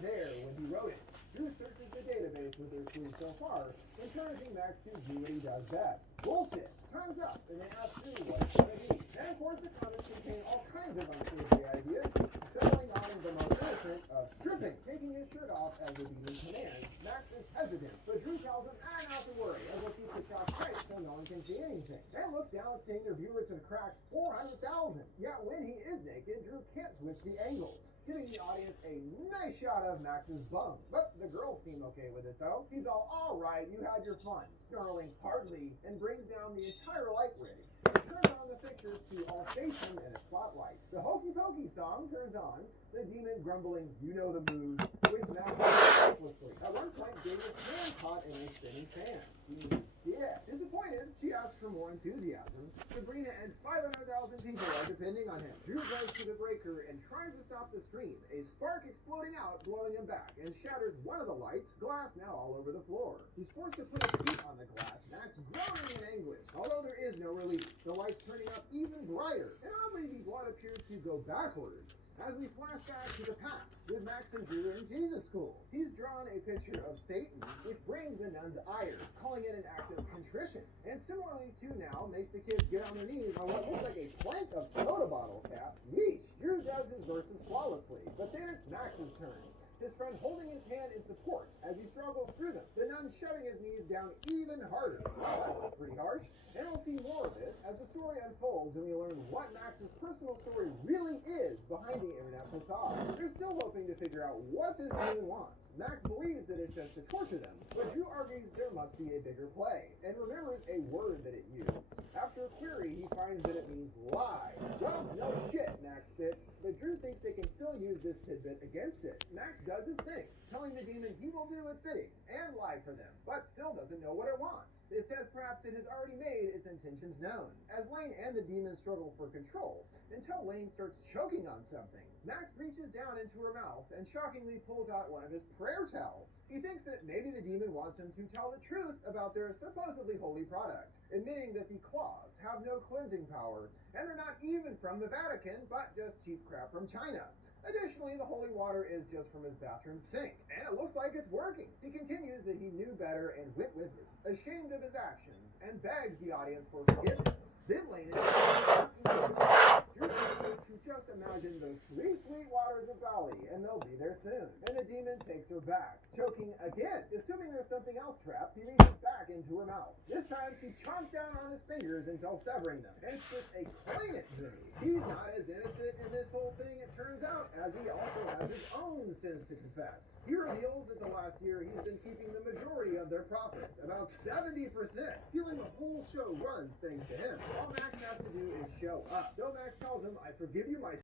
there when he wrote it. Drew searches the database with their clues so far, encouraging Max to do what he does best. Bullshit. Time's up, and they ask Drew what it's going to be. And of course, the comments contain all kinds of unsavory ideas, settling on the most innocent of stripping. Taking his shirt off as the demon commands, Max is hesitant, but Drew tells him, not to worry, as we'll keep the shot tight so no one can see anything. And looks down, seeing their viewers have cracked 400,000. Yet when he is naked, Drew can't switch the angle, giving the audience a nice shot of Max's bum. But the girls seem okay with it, though. He's all right, you had your fun, snarling hardly, and brings down the entire light rig. It turns on the pictures to all face him in a spotlight. The Hokey Pokey song turns on, the demon grumbling, you know the moves, which Max does helplessly. At one point, David's hand caught in a spinning fan. Disappointed, she asks for more enthusiasm. Sabrina and 500,000 people are depending on him. Drew goes to the breaker and tries to stop the stream, a spark exploding out, blowing him back, and shatters one of the lights, glass now all over the floor. He's forced to put his feet on the glass, Max groaning in anguish, although there is no relief. The lights turning up even brighter, and oddly the blood appears to go backwards. As we flash back to the past, with Max and Drew in Jesus school, he's drawn a picture of Satan, which brings the nuns ire, calling it an act of contrition. And similarly to now, makes the kids get on their knees on what looks like a plank of soda bottle caps. Yeesh! Drew does his verses flawlessly, but then it's Max's turn. His friend holding his hand in support as he struggles through them, the nun shoving his knees down even harder. Wow, that's pretty harsh. And we'll see more of this as the story unfolds and we learn what Max's personal story really is behind the internet facade. They're still hoping to figure out what this demon wants. Max believes that it's just to torture them, but Drew argues there must be a bigger play, and remembers a word that it used. After a query, he finds that it means lies. Well, no shit, Max spits, but Drew thinks they can still use this tidbit against it. Max does his thing, telling the demon he will do its bidding and lie for them, but still doesn't know what it wants. It says perhaps it has already made its intentions known, as Lane and the demon struggle for control, until Lane starts choking on something. Max reaches down into her mouth and shockingly pulls out one of his prayer towels. He thinks that maybe the demon wants him to tell the truth about their supposedly holy product, admitting that the claws have no cleansing power, and they're not even from the Vatican, but just cheap crap from China. Additionally, the holy water is just from his bathroom sink, and it looks like it's working. He continues that he knew better and went with it, ashamed of his actions, and begs the audience for forgiveness. Then Lane is asking Drew to just imagine those sweet, sweet waters of Bali, and they'll be there soon. And the demon takes her back, choking again. Assuming there's something else trapped, he reaches back into her mouth. This time, she chomps down on his fingers until severing them, and spits a poignant journey. He's not as innocent in this whole thing, it turns out, as he also has his own sins to confess. He reveals that the last year he's been keeping the majority of their profits, about 70%, feeling the whole show runs thanks to him. All Max has to do is show up. Though Max tells him, I forgive you my